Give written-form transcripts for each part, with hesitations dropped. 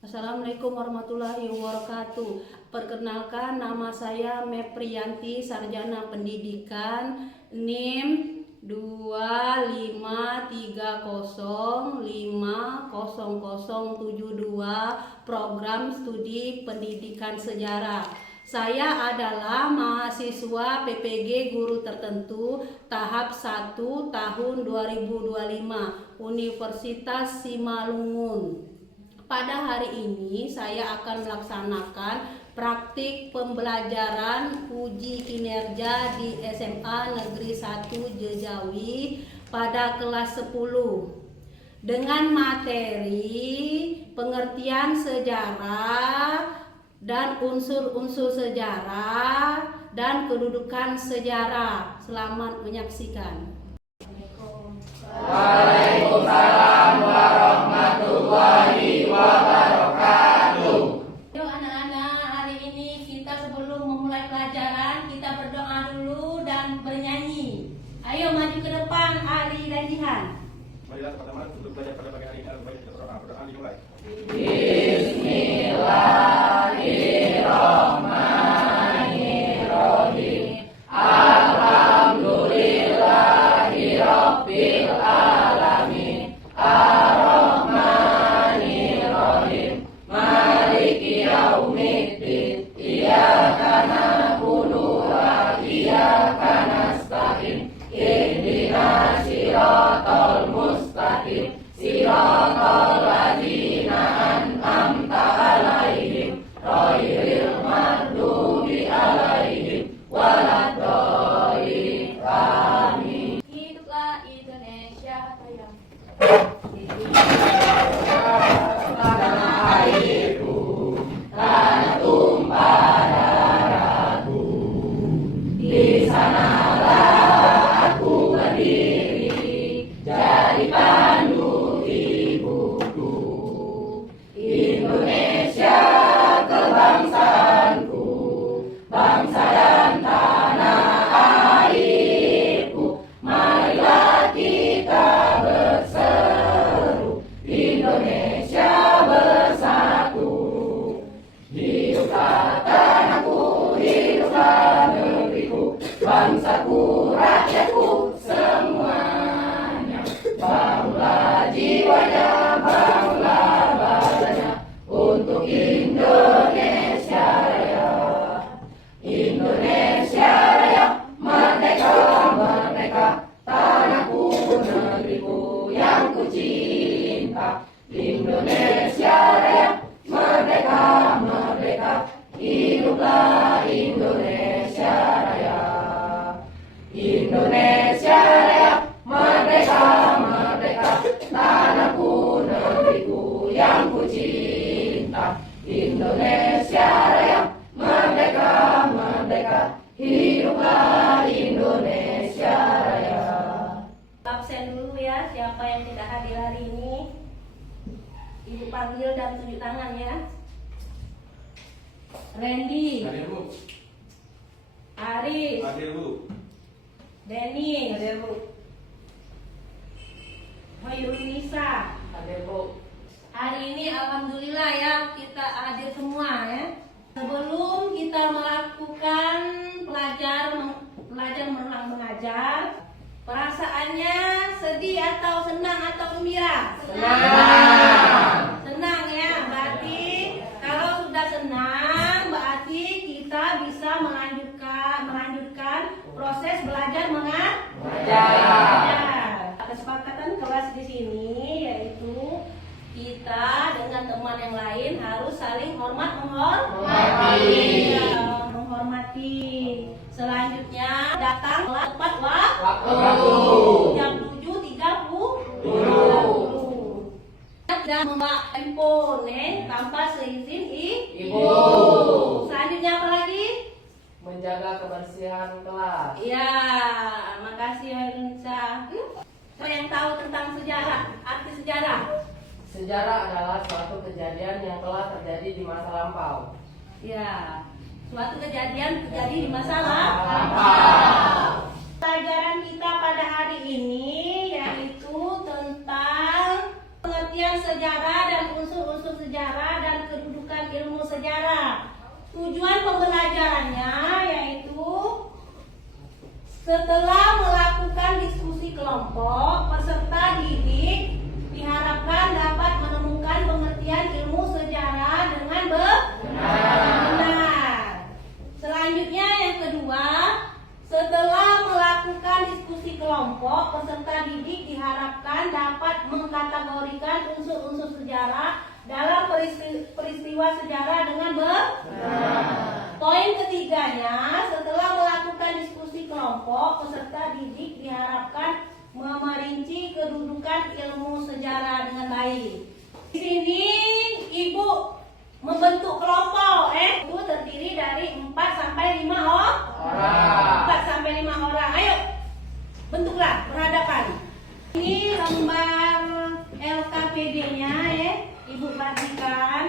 Assalamualaikum warahmatullahi wabarakatuh. Perkenalkan, nama saya Mepriyanti, sarjana pendidikan, NIM 253050072, program studi pendidikan sejarah. Saya adalah mahasiswa PPG Guru Tertentu tahap 1 tahun 2025 Universitas Simalungun. Pada hari ini saya akan melaksanakan praktik pembelajaran uji kinerja di SMA Negeri 1 Jejawi pada kelas 10 dengan materi pengertian sejarah dan unsur-unsur sejarah dan kedudukan sejarah. Selamat menyaksikan. Waalaikumsalam warahmatullahi wabarakatuh. Yuk anak-anak, hari ini kita sebelum memulai pelajaran kita berdoa dulu dan bernyanyi. Ayo maju ke depan, Ari dan Jihan. Marilah teman-teman untuk belajar pada pagi hari ini adalah baik berdoa. Berdoa dimulai. Bismillahirrahmanirrahim. Alhamdulillahirabbil alamin. Ar-Rahmanir-Rahim. Maliki yaumiddin. Iyyaka na'budu wa iyyaka nasta'in. Ihdinas siratal mustaqim. Siratal ladzina an'amta 'alaihim ghairil maghdubi alaihim waladdallin. Amin. Hiduplah Indonesia Raya. Tanah airku, tanah tumpah darahku, di sanalah aku berdiri, jadi pandu ibuku. Indonesia kebangsaanku, bangsa dan tanah airku. Marilah kita berseru, Indonesia bersatu. Hiduplah tanahku, hiduplah negeriku, bangsaku, rakyatku semuanya. Bangunlah jiwanya, bangunlah badannya untuk Indonesia Raya. Indonesia Raya, merdeka, merdeka, tanahku, negeriku yang ku cinta. Indonesia Raya, merdeka, merdeka, hiduplah Indonesia Raya. Indonesia Raya, merdeka, merdeka, tanahku, negeriku yang ku cinta. Indonesia Raya, merdeka, merdeka, hiduplah Indonesia Raya. Absen dulu ya, siapa yang tidak hadir hari ini Ibu panggil dan tunjuk tangan ya. Randy, Hadir Bu. Aris, Hadir Bu. Denny, Hoyrunisa. Hadir Bu. Hari ini alhamdulillah ya kita hadir semua ya. Sebelum kita melakukan belajar mengulang mengajar, perasaannya sedih atau senang atau gembira? Senang. Senang ya, berarti kalau sudah senang berarti kita bisa melanjutkan proses belajar mengajar. Kesepakatan kelas di sini yaitu kita dengan teman yang lain harus saling menghormati. Selanjutnya datang tepat waktu jam 7.30. Dan membawa handphone tanpa seizin ibu. Selanjutnya apa lagi? Menjaga kebersihan kelas. Iya, makasih Indonesia. Siapa yang tahu tentang sejarah? Arti sejarah? Sejarah adalah suatu kejadian yang telah terjadi di masa lampau. Ya, suatu kejadian terjadi di masa lampau. Pelajaran kita pada hari ini yaitu tentang pengertian pengertian sejarah dan unsur-unsur sejarah dan kedudukan ilmu sejarah. Tujuan pembelajarannya yaitu setelah melakukan diskusi kelompok, peserta didik diharapkan dapat menemukan pengertian ilmu sejarah dengan benar. Selanjutnya yang kedua, setelah melakukan diskusi kelompok, peserta didik diharapkan dapat mengkategorikan unsur-unsur sejarah dalam peristiwa sejarah dengan benar. Poin ketiganya, setelah melakukan diskusi kelompok, peserta didik diharapkan memerinci kedudukan ilmu sejarah dengan baik. Di sini Ibu membentuk kelompok, itu terdiri dari 4 sampai 5 orang. 4 sampai 5 orang. Ayo, bentuklah berhadapan. Ini lembar LKPD-nya ya. Ibu perhatikan.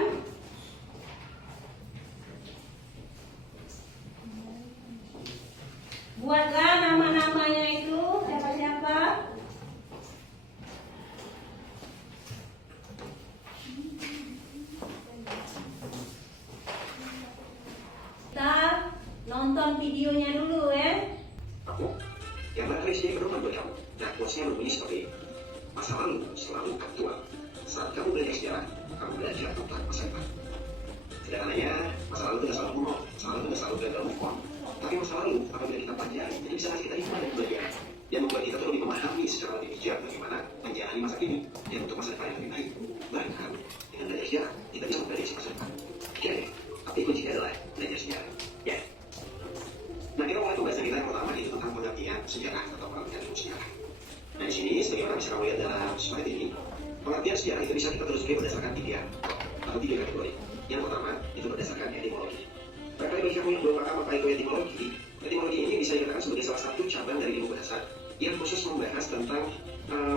Buatlah nama-namanya itu siapa-siapa. Kita nonton videonya dulu ya. Aku yang barangkali sini berubah buat kamu. Nah, quotesnya berbunyi seperti ini. Masa lalu selalu aktual. Saat kamu belajar sejarah, kamu belajar tentang masa depan. Sederhananya, masa lalu tidak selalu kuno, masa lalu tidak selalu gagal move on. Tapi masa lalu, apabila kita pelajari, jadi bisa ngasih kita hikmah dan pelajaran yang membuat kita tuh lebih memahami secara lebih bijak bagaimana menjalani masa kini dan untuk masa depan yang lebih baik. Bahkan dengan belajar sejarah, kita bisa memprediksi masa depan. Oke, tapi kuncinya adalah belajar sejarah. Ya. Nah, kita mulai pembahasan kita yang pertama itu tentang pengertian sejarah atau pengertian ilmu sejarah. Nah, di sini sebagaimana bisa kamu lihat dalam slide ini, pengertian sejarah itu bisa kita telusuri berdasarkan 3 kategori. Yang pertama itu berdasarkan etimologi. Barangkali bagi kamu yang belum paham apa itu etimologi, etimologi ini bisa dikatakan sebagai salah satu cabang dari ilmu bahasa yang khusus membahas tentang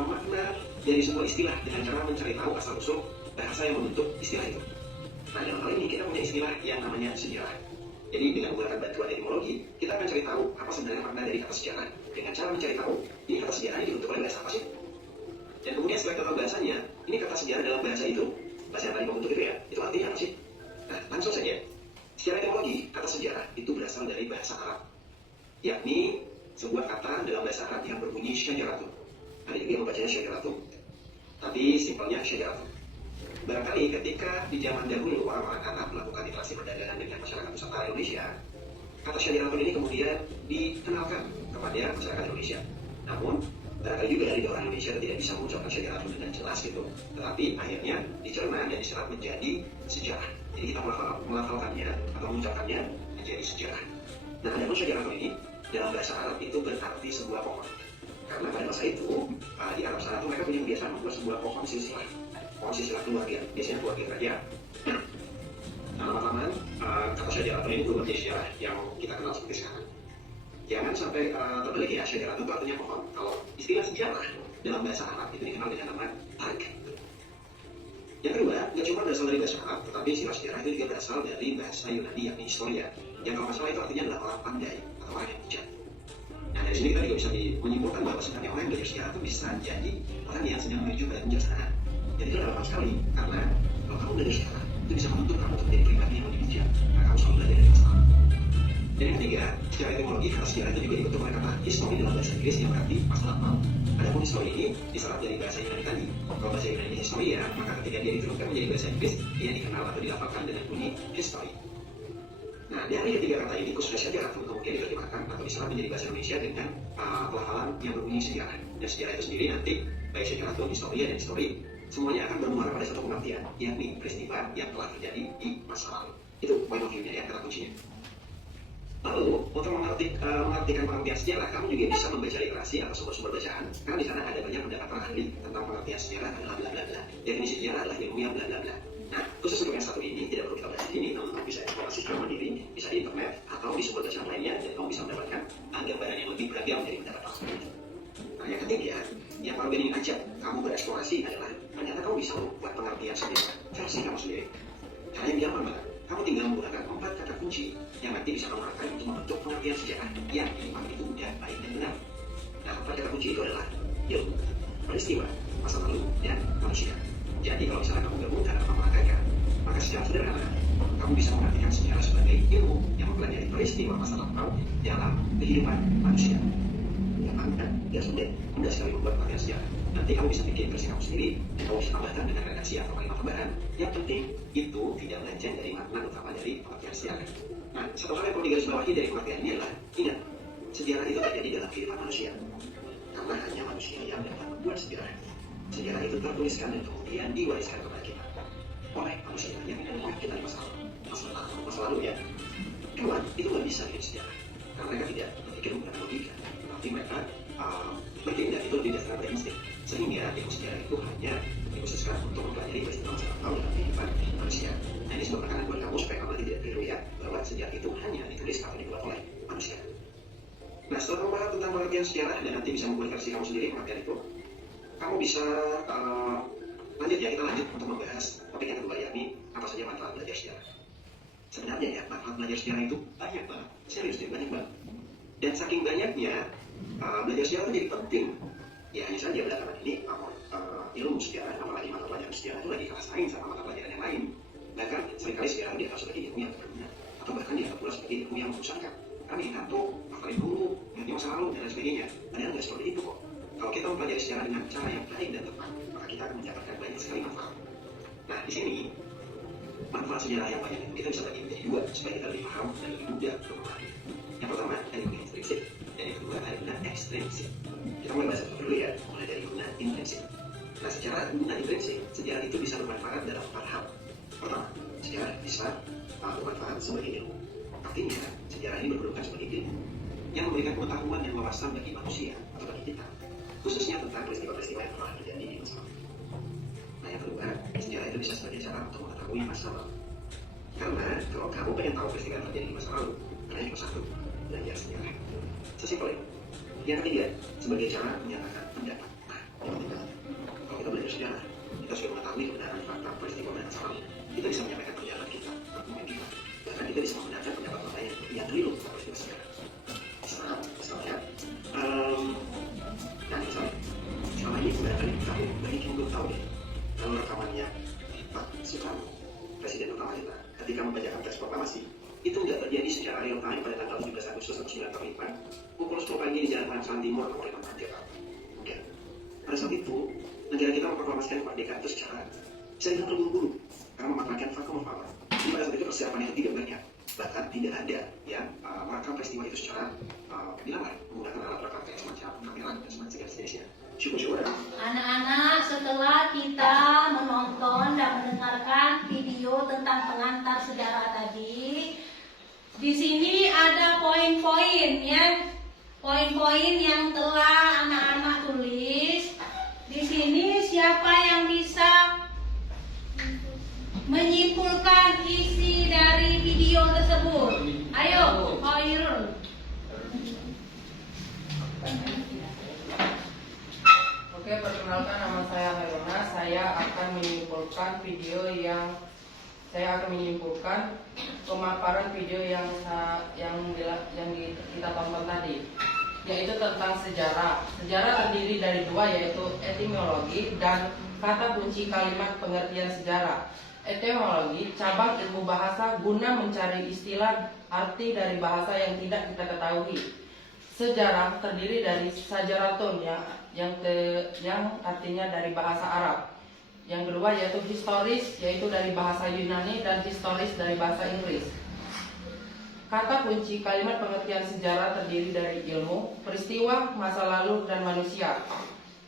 makna dari sebuah istilah dengan cara mencari tahu asal usul bahasa yang membentuk istilah itu. Nah, dalam hal ini kita punya istilah yang namanya sejarah. Jadi dengan menggunakan bantuan etimologi, kita akan cari tahu apa sebenarnya makna dari kata sejarah. Dengan cara mencari tahu, ini kata sejarah ini dibentuk oleh bahasa apa sih? Dan kemudian setelah kita tahu bahasanya, ini kata sejarah dalam bahasa itu, bahasa yang tadi membentuk itu ya, itu artinya apa sih? Nah, langsung saja. Secara etimologi, kata sejarah itu berasal dari bahasa Arab, yakni sebuah kata dalam bahasa Arab yang berbunyi syajaratun. Ada juga yang membacanya syajaratun, tapi simpelnya syajaratun. Barangkali ketika di zaman dahulu orang-orang Arab melakukan interaksi perdagangan dengan masyarakat Nusantara Indonesia, kata syajaratun ini kemudian dikenalkan kepada masyarakat Indonesia. Namun, barangkali juga dari orang Indonesia tidak bisa mengucapkan syajaratun dengan jelas gitu. Tetapi akhirnya dicerna dan diserap menjadi sejarah. Jadi kita melafalkannya atau mengucapkannya menjadi sejarah. Nah, adapun syajaratun ini dalam bahasa Arab itu berarti sebuah pohon. Karena pada masa itu di Arab sana itu mereka punya kebiasaan membuat sebuah pohon silsilah. Pohon silsilah keluarga, biasanya keluarga kerajaan. Nah, lama-lama kata syajaratun ini berubah menjadi sejarah yang kita kenal seperti sekarang. Jangan sampai terbalik ya, syajaratun itu artinya pohon. Kalau istilah sejarah dalam bahasa Arab itu dikenal dengan nama tarikh. Yang kedua, nggak cuma berasal dari bahasa Arab, tetapi istilah sejarah itu juga berasal dari bahasa Yunani yakni historia. Yang kalau masalah itu artinya adalah orang pandai atau orang yang bijak. Nah, dari sini kita juga bisa menyimpulkan bahwa sebenarnya orang yang belajar sejarah itu bisa jadi orang yang sedang menuju ke kebijaksanaan. Jadi itu relevan sekali, karena kalau kamu belajar sejarah, itu bisa membentuk kamu untuk menjadi pribadi yang lebih bijak. Karena kamu selalu belajar dari masa lalu. Dan yang ketiga, secara etimologi kata sejarah itu juga dibentuk oleh kata history dalam bahasa Inggris yang berarti masa lampau. Adapun history ini diserap dari bahasa Yunani tadi. Kalau bahasa Yunani history ya, maka ketika dia diturunkan menjadi bahasa Inggris, dia dikenal atau dilafalkan dengan bunyi history. Nah, dari ketiga kata ini khususnya sejarah kemudian diterjemahkan atau diserap menjadi bahasa Indonesia dengan pelafalan yang berbunyi sejarah. Dan sejarah itu sendiri nanti baik sejarah atau historia dan histori semuanya akan bermuara pada satu pengertian, yakni peristiwa yang telah terjadi di masa lalu. Itu point of view-nya ya, kata kuncinya. Lalu, untuk mengartikan pengertian sejarah, kamu juga bisa membaca literasi atau sumber-sumber bacaan. Karena di sana ada banyak pendapat para ahli tentang pengertian sejarah adalah bla bla bla. Definisi sejarah adalah ilmu yang bla bla bla. Nah, khusus untuk yang satu ini tidak perlu kita bahas di sini, namun bisa eksplorasi secara mandiri, bisa di internet atau di sumber bacaan lainnya, dan kamu bisa mendapatkan gambaran yang lebih beragam dari pendapat tersebut. Nah, yang ketiga, yang paling ingin ajak kamu bereksplorasi adalah ternyata kamu bisa membuat pengertian sejarah versi kamu sendiri. Caranya yang gampang banget. Kamu tinggal menggunakan 4 kata kunci yang nanti bisa kamu gunakan untuk membentuk pengertian sejarah yang memang itu mudah, baik dan benar. Nah, 4 kata kunci itu adalah ilmu, peristiwa, masa lalu, dan manusia. Jadi kalau misalnya kamu gabung dan mempraktekkan, maka secara sederhana kamu bisa mengartikan sejarah sebagai ilmu yang mempelajari peristiwa masa lampau dalam kehidupan manusia. Ya sudah, mudah sekali membuat pengertian sejarah. Nanti kamu bisa bikin versi kamu sendiri, dan kamu bisa tambahkan dengan redaksi atau kalimat tambahan. Yang penting itu tidak melenceng dari makna utama dari pengertian sejarah. Nah, satu hal yang perlu digarisbawahi dari pengertian ini adalah, ingat, sejarah itu terjadi dalam kehidupan manusia. Karena hanya manusia yang dapat membuat sejarah. Sejarah itu tertuliskan dan kemudian diwariskan kepada kita oleh manusia yang mendengar kita di masa lalu ya. Kawan, itu nggak bisa bikin sejarah. Karena mereka tidak berpikir menggunakan logika, tapi mereka bertindak itu lebih dasar pada insting. Sehingga ilmu sejarah itu hanya dikhususkan untuk mempelajari peristiwa masa lampau dalam kehidupan manusia. Nah, ini sebuah tekanan buat kamu supaya kamu tidak keliru ya, bahwa sejarah itu hanya ditulis atau dibuat oleh manusia. Nah, setelah kamu paham tentang pengertian sejarah dan nanti bisa membuat versi kamu sendiri pengertian itu, kamu bisa lanjut ya, kita lanjut untuk membahas topik yang kedua, yakni apa saja manfaat belajar sejarah. Sebenarnya ya, manfaat belajar sejarah itu banyak banget, serius deh, banyak banget. Dan saking banyaknya, belajar sejarah itu jadi penting. Ya hanya saja belakangan ini ilmu sejarah, apalagi mata pelajaran sejarah itu lagi kalah saing sama mata pelajaran yang lain. Bahkan seringkali sejarah dianggap sebagai ilmu yang berguna, atau bahkan dianggap pula sebagai ilmu yang membosankan. Kami kita tuh hafalin dulu, ingat masa lalu dan lain sebagainya. Padahal nggak seperti itu kok. Kalau kita mempelajari sejarah dengan cara yang baik dan tepat, maka kita akan mendapatkan banyak sekali manfaat. Nah, di sini manfaat sejarah yang banyak itu kita bisa bagi menjadi dua supaya kita lebih paham dan lebih mudah untuk memahami. Yang pertama dari guna intrinsik dan yang kedua dari guna ekstrinsik. Kita mulai bahas itu dulu ya, mulai dari guna intrinsik. Nah, secara guna intrinsik, sejarah itu bisa bermanfaat dalam 4 hal. Pertama, sejarah bisa bermanfaat sebagai ilmu. Artinya, sejarah ini berkedudukan sebagai ilmu yang memberikan pengetahuan dan wawasan bagi manusia atau bagi kita, khususnya tentang peristiwa-peristiwa yang pernah terjadi di masa lalu. Nah, yang kedua, sejarah itu bisa sebagai cara untuk mengetahui masa lalu. Karena kalau kamu pengen tahu peristiwa yang terjadi di masa lalu, kalian cuma satu, belajar sejarah. Sesimpel itu. Yang ketiga, sebagai cara menyatakan pendapat. Nah, yang penting banget. Kalau kita belajar sejarah, kita sudah mengetahui kebenaran fakta peristiwa masa lalu. Kita bisa menyampaikan pendapat kita, argumen kita. Bahkan kita bisa membenarkan pendapat orang lain yang keliru tentang peristiwa sejarah. Misalnya, selama ini barangkali kamu banyak yang belum tahu deh, kalau rekamannya Pak Soekarno, Presiden pertama kita, ketika membacakan teks proklamasi, itu nggak terjadi secara real time pada tanggal 17 Agustus 1945, pukul 10 pagi di Jalan Pancoran Timur, Kabupaten Jakarta. Oke. Pada saat itu, negara kita memproklamasikan kemerdekaan itu secara bisa dibilang terburu-buru karena memanfaatkan vakum of power. Jadi pada saat itu persiapan itu tidak banyak, bahkan tidak ada yang merekam peristiwa itu secara dilamar menggunakan alat rekam kayak semacam kamera dan semacam sejenisnya. Syukur-syukur. Anak-anak, setelah kita menonton dan mendengarkan video tentang pengantar sejarah tadi, di sini ada poin-poin ya, poin-poin yang telah anak-anak tulis. Di sini siapa yang bisa menyimpulkan isi dari video tersebut? Ayo, Khairul. Oke, perkenalkan nama saya Herona. Saya akan menyimpulkan pemaparan video yang kita tonton tadi, yaitu tentang sejarah. Sejarah terdiri dari dua, yaitu etimologi dan kata kunci kalimat pengertian sejarah. Etimologi, cabang ilmu bahasa guna mencari istilah arti dari bahasa yang tidak kita ketahui. Sejarah terdiri dari sajaratun yang artinya dari bahasa Arab. Yang kedua yaitu historis, yaitu dari bahasa Yunani, dan historis dari bahasa Inggris. Kata kunci kalimat pengertian sejarah terdiri dari ilmu, peristiwa, masa lalu, dan manusia.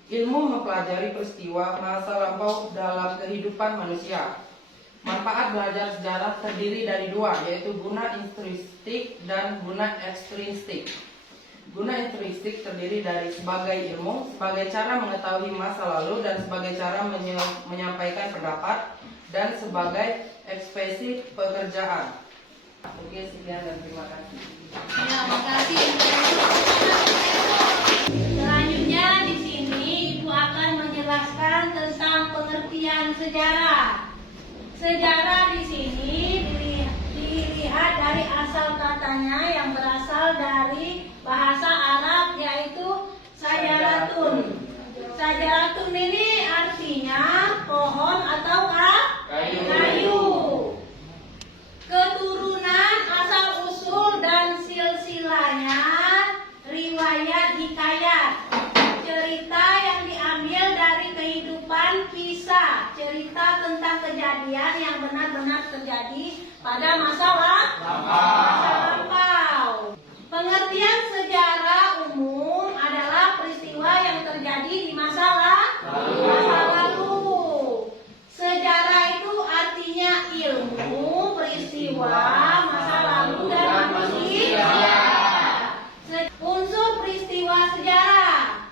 Ilmu mempelajari peristiwa masa lampau dalam kehidupan manusia. Manfaat belajar sejarah terdiri dari dua, yaitu guna intrinsik dan guna ekstrinsik. Guna intrinsik terdiri dari sebagai ilmu, sebagai cara mengetahui masa lalu, dan sebagai cara menyampaikan pendapat, dan sebagai ekspresi pekerjaan. Oke, sekian dan terima kasih. Ya, makasih. Selanjutnya di sini Ibu akan menjelaskan tentang pengertian sejarah. Sejarah di sini dilihat dari asal katanya yang berasal dari bahasa Arab, yaitu sajaratun. Sajaratun ini artinya pohon atau kayu. Keturunan, asal usul dan silsilahnya, riwayat hikayat, cerita yang diambil dari kehidupan kisah, cerita tentang kejadian yang benar-benar terjadi pada masa lampau. Pengertian sejarah umum adalah peristiwa yang terjadi di masa lalu. Sejarah itu artinya ilmu, peristiwa, masa lalu dan manusia. Unsur peristiwa sejarah.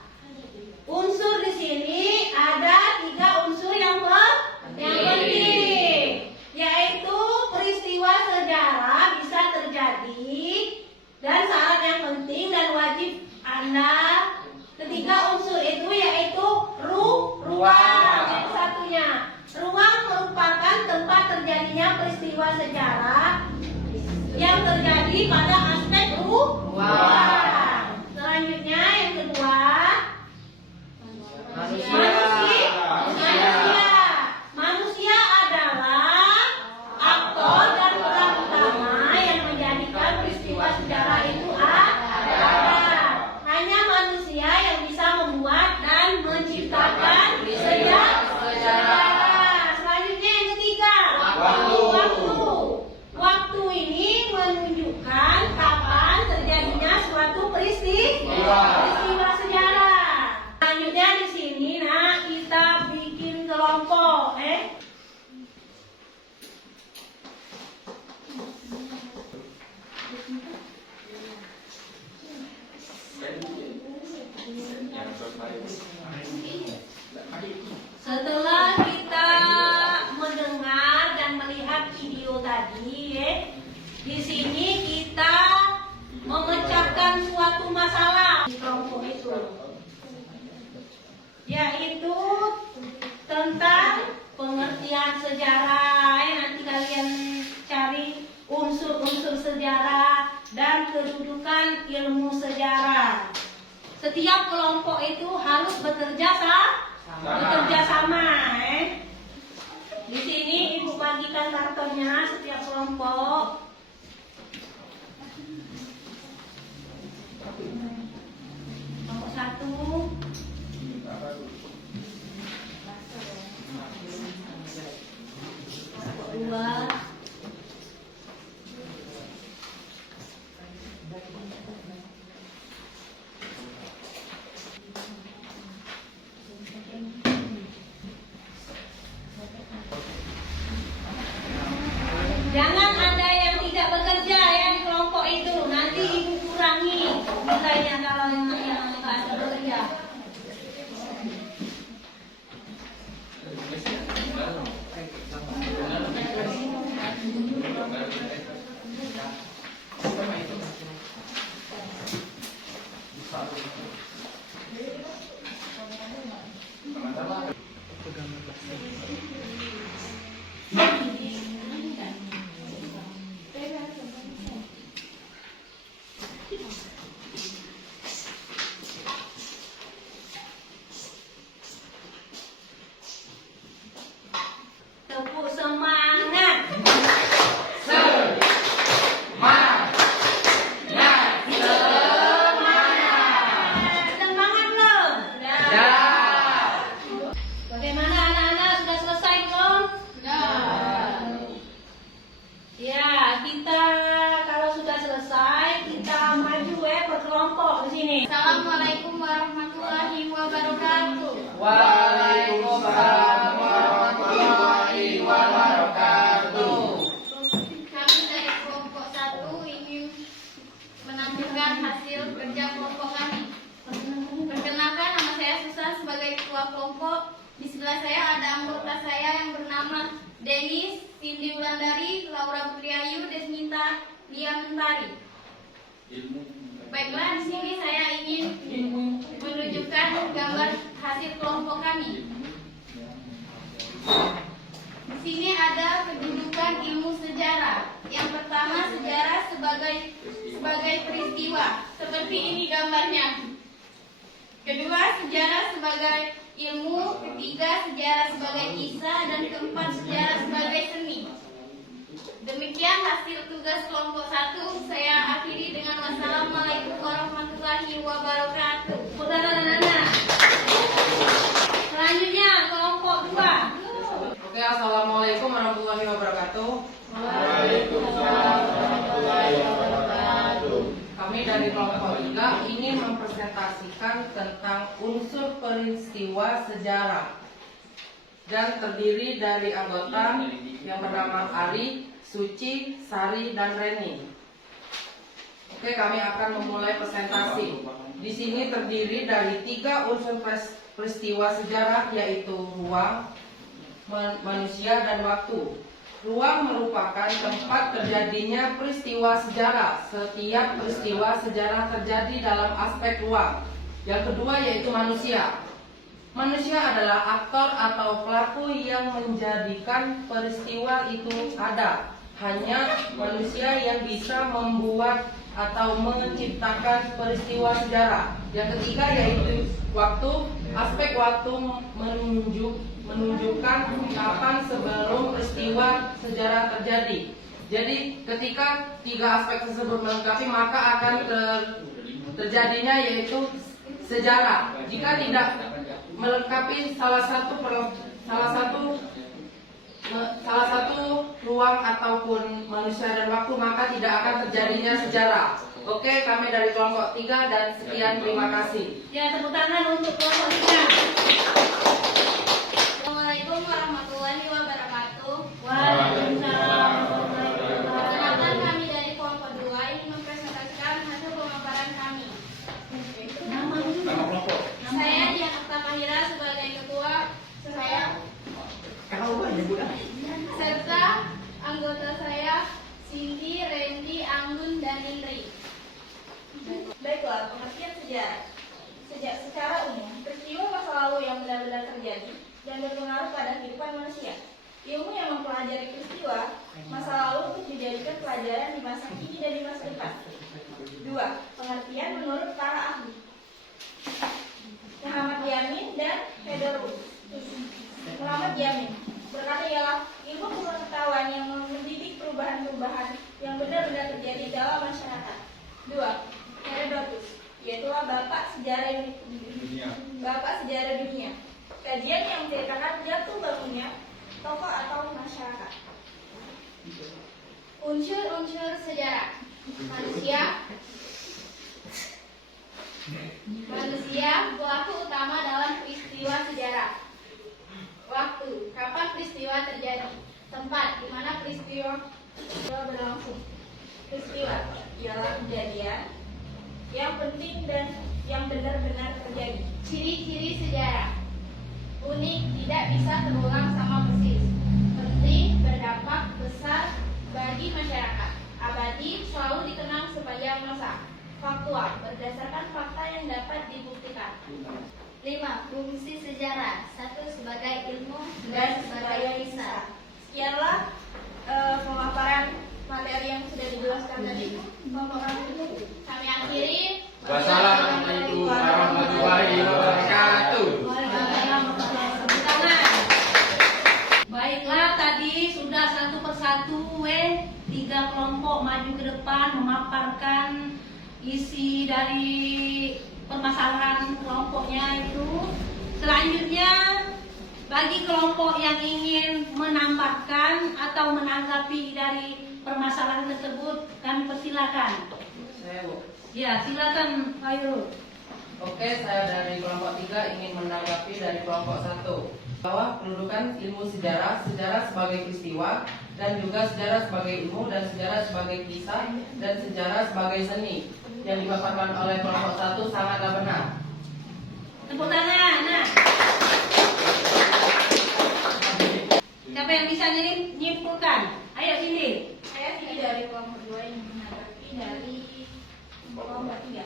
Unsur di sini ada 3 unsur yang penting, yaitu peristiwa sejarah bisa terjadi dan syarat yang penting dan wajib Anda. Ketiga unsur itu yaitu ruang. Yang satunya, ruang merupakan tempat terjadinya peristiwa sejarah yang terjadi pada aspek ruang. Selanjutnya yang kedua, Manusia adalah aktor dan peran utama yang menjadikan peristiwa sejarah itu ada. Hanya manusia yang bisa membuat dan menciptakan sejarah. Selanjutnya yang ketiga, waktu. Waktu ini menunjukkan kapan terjadinya suatu peristiwa sejarah. Selanjutnya di sini, kita bikin kelompok, Setelah kita mendengar dan melihat video tadi, di sini kita memecahkan suatu masalah di kelompok itu, yaitu tentang pengertian sejarah. Nanti kalian cari unsur-unsur sejarah dan kedudukan ilmu sejarah. Setiap kelompok itu harus bekerja sama. Di sini Ibu bagikan kartonnya setiap kelompok. Kelompok 1, kelompok 2, jangan ada yang tidak bekerja di kelompok itu. Nanti Ibu kurangi nilainya kalau yang nggak ada bekerja. Tepuk semangat. Semangat belum? Bagaimana anak-anak, sudah selesai belum? Ya, kita kalau sudah selesai kita maju berkelompok di sini. Assalamualaikum warahmatullahi wabarakatuh. Waalaikumsalam warahmatullahi wabarakatuh. Kami dari kelompok 1 ingin menampilkan hasil kerja kelompok kami. Perkenalkan, nama saya Susan sebagai ketua kelompok. Di sebelah saya ada anggota saya yang bernama Denis, Cindy Wulandari, Laura Putriayu, Desminta, Lia Mentari. Baiklah, di sini saya ingin menunjukkan gambar hasil kelompok kami. Di sini ada kedudukan ilmu sejarah. Yang pertama, sejarah sebagai peristiwa. Seperti ini gambarnya. Kedua, sejarah sebagai ilmu, ketiga sejarah sebagai kisah, dan keempat sejarah sebagai seni. Demikian hasil tugas kelompok 1. Saya akhiri dengan wassalamualaikum warahmatullahi wabarakatuh. Saudara dan anak. Selanjutnya kelompok 2. Oke, assalamualaikum warahmatullahi wabarakatuh. Kami dari kelompok 3 ingin mempresentasikan tentang unsur peristiwa sejarah dan terdiri dari anggota yang bernama Ari, Suci, Sari, dan Reni. Oke, kami akan memulai presentasi. Di sini terdiri dari 3 unsur peristiwa sejarah, yaitu ruang, manusia, dan waktu. Ruang merupakan tempat terjadinya peristiwa sejarah. Setiap peristiwa sejarah terjadi dalam aspek ruang. Yang kedua yaitu manusia. Manusia adalah aktor atau pelaku yang menjadikan peristiwa itu ada. Hanya manusia yang bisa membuat atau menciptakan peristiwa sejarah. Yang ketiga yaitu waktu. Aspek waktu menunjukkan kapan sebelum peristiwa sejarah terjadi. Jadi ketika 3 aspek tersebut melengkapi, maka akan terjadinya yaitu sejarah. Jika tidak melengkapi salah satu ruang ataupun manusia dan waktu, maka tidak akan terjadinya sejarah. Oke, kami dari kelompok 3 dan sekian, terima kasih. Ya, tepuk tangan untuk kelompok 3. Assalamualaikum warahmatullahi wabarakatuh. Waalaikumsalam. Perkenalkan, kami dari kelompok 2 ingin mempresentasikan hasil pemaparan kami. Nama dulu. Nama kelompok. Saya Dian Okta Mahira sebagai ketua, serta anggota saya Cindy, Randy, Anggun, dan Indri. Baiklah, pengertian sejarah. Secara umum, peristiwa masa lalu yang benar-benar terjadi dan berpengaruh pada kehidupan manusia. Ilmu yang mempelajari peristiwa masa lalu untuk dijadikan pelajaran di masa kini dan di masa depan. 2. Pengertian menurut para ahli Muhammad Yamin dan Federus. Muhammad Yamin berkata ialah ilmu pengetahuan yang mendidik perubahan-perubahan yang benar-benar terjadi dalam masyarakat. 2. Herodotus, yaitulah bapak sejarah dunia. Kajian yang menceritakan jatuh bangunnya tokoh atau masyarakat. Unsur-unsur sejarah. Manusia pelaku utama dalam peristiwa sejarah. Waktu, kapan peristiwa terjadi. Tempat, di mana peristiwa berlangsung. Peristiwa ialah kejadian yang penting dan yang benar-benar terjadi. Ciri-ciri sejarah. Unik, tidak bisa terulang sama persis. Penting, berdampak besar bagi masyarakat. Abadi, selalu dikenang sepanjang masa. Faktual, berdasarkan fakta yang dapat dibuktikan. 5. Fungsi sejarah. 1. Sebagai ilmu dan sebagai kisah. Sekianlah pemaparan materi yang sudah dijelaskan tadi. Kami akhiri. Wassalamualaikum warahmatullahi wabarakatuh. Baiklah, tadi sudah satu persatu 3 kelompok maju ke depan memaparkan isi dari permasalahan kelompoknya itu. Selanjutnya bagi kelompok yang ingin menambahkan atau menanggapi dari permasalahan tersebut, kami persilakan. Saya, Bu. Ya, silakan Pak Yul. Oke, saya dari kelompok 3 ingin menanggapi dari kelompok 1 bahwa kedudukan ilmu sejarah sebagai peristiwa, dan juga sejarah sebagai ilmu, dan sejarah sebagai kisah, dan sejarah sebagai seni yang dipaparkan oleh kelompok 1 sangatlah benar. Tepuk tangan. Nah, siapa yang bisa nyimpulkan? Ayo sini. Saya sini dari kelompok 2 yang menanggapi dari kelompok 3.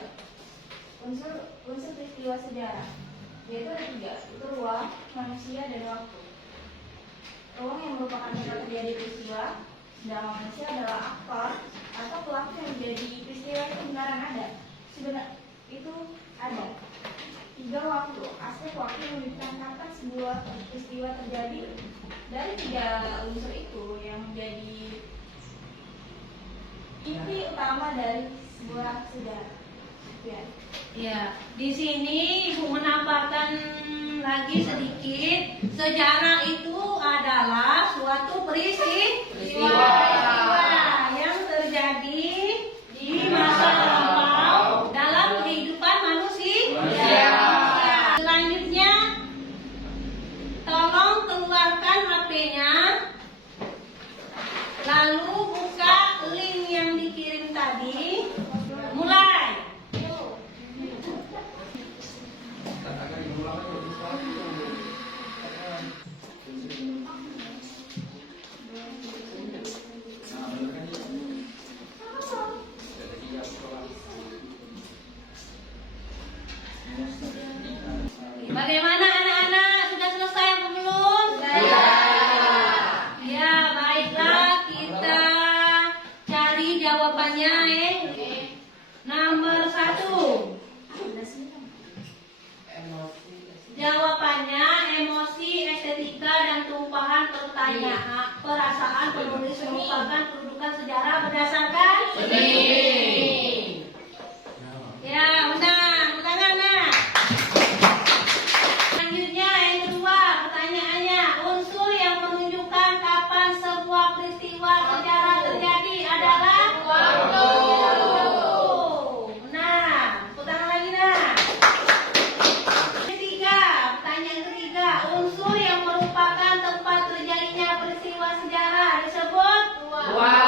Unsur peristiwa sejarah, yaitu ada 3, itu ruang, manusia, dan waktu. Ruang yang merupakan tempat terjadi peristiwa, sedangkan manusia adalah aktor atau pelaku yang menjadi peristiwa itu benaran ada. Itu ada. 3 waktu. Aspek waktu yang menunjukkan kapan sebuah peristiwa terjadi. Dari 3 unsur itu yang menjadi inti utama dari sebuah sejarah. Ya. Ya, di sini Ibu menambahkan lagi sedikit. Sejarah itu adalah suatu peristiwa yang terjadi di masa lampau dalam kehidupan manusia. Selanjutnya, tolong keluarkan HP-nya, lalu buka link yang dikirim tadi. Mulai. Bagaimana anak-anak? Sudah selesai atau belum? Ya, baiklah, kita cari jawabannya. Nomor 1. Jawabannya emosi, estetika, dan tumpahan perasaan penulis merupakan kedudukan sejarah berdasarkan ya, menang anak. Selanjutnya yang kedua, pertanyaannya, unsur yang menunjukkan kapan sebuah peristiwa sejarah terjadi adalah waktu. Nah, putar lagi nah. Pertanyaan ketiga, unsur yang merupakan tempat terjadinya peristiwa sejarah disebut 4.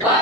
Wow.